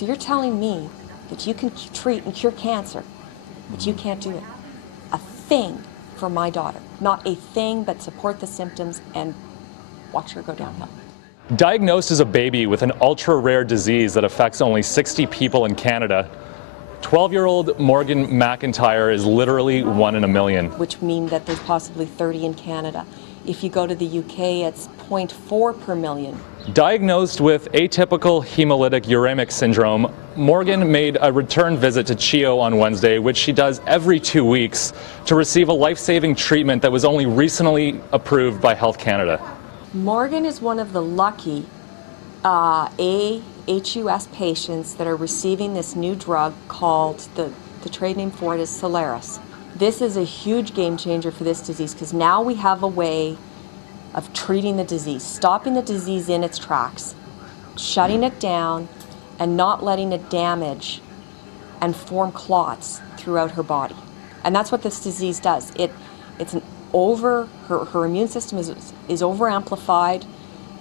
So you're telling me that you can treat and cure cancer, but you can't do it. A thing for my daughter. Not a thing, but support the symptoms and watch her go downhill. Diagnosed as a baby with an ultra-rare disease that affects only 60 people in Canada, 12-year-old Morgan McIntyre is literally 1 in a million. Which means that there's possibly 30 in Canada. If you go to the UK, it's 0.4 per million. Diagnosed with atypical hemolytic uremic syndrome, Morgan made a return visit to CHEO on Wednesday, which she does every 2 weeks, to receive a life-saving treatment that was only recently approved by Health Canada. Morgan is one of the lucky AHUS patients that are receiving this new drug called, the trade name for it is Solaris. This is a huge game changer for this disease because now we have a way of treating the disease, stopping the disease in its tracks, shutting it down, and not letting it damage and form clots throughout her body. And that's what this disease does. It's an her immune system is over amplified,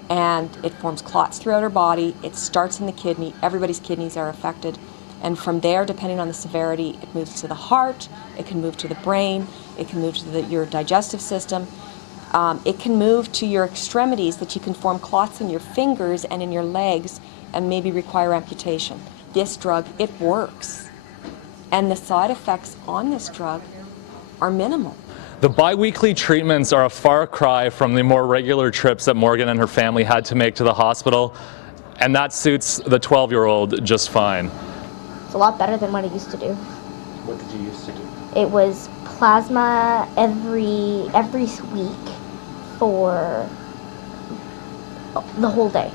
and it forms clots throughout her body. It starts in the kidney. Everybody's kidneys are affected. And from there, depending on the severity, it moves to the heart, it can move to the brain, it can move to your digestive system. It can move to your extremities, that you can form clots in your fingers and in your legs and maybe require amputation. This drug, it works. And the side effects on this drug are minimal. The bi-weekly treatments are a far cry from the more regular trips that Morgan and her family had to make to the hospital, and that suits the 12-year-old just fine. It's a lot better than what I used to do. What did you used to do? It was plasma every week for the whole day.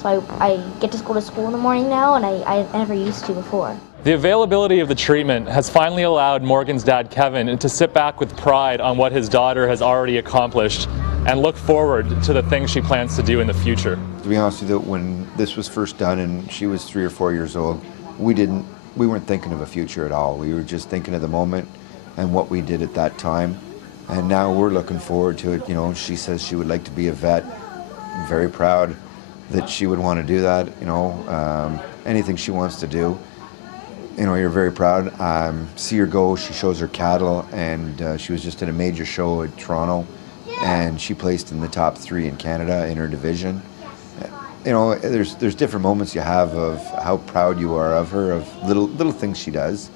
So I get to go to school in the morning now, and I never used to before. The availability of the treatment has finally allowed Morgan's dad, Kevin, to sit back with pride on what his daughter has already accomplished and look forward to the things she plans to do in the future. To be honest with you, when this was first done and she was 3 or 4 years old, we weren't thinking of a future at all. We were just thinking of the moment and what we did at that time. And now we're looking forward to it. You know, she says she would like to be a vet. I'm very proud that she would want to do that. You know, anything she wants to do. You know, you're very proud. See her go. She shows her cattle, and she was just at a major show in Toronto, and she placed in the top 3 in Canada in her division. You know, there's different moments you have of how proud you are of her, of little things she does.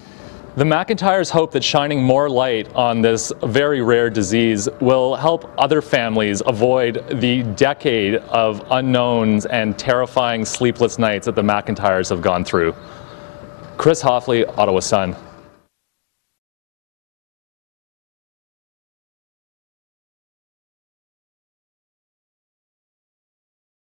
The McIntyres hope that shining more light on this very rare disease will help other families avoid the decade of unknowns and terrifying sleepless nights that the McIntyres have gone through. Chris Hoffley, Ottawa Sun.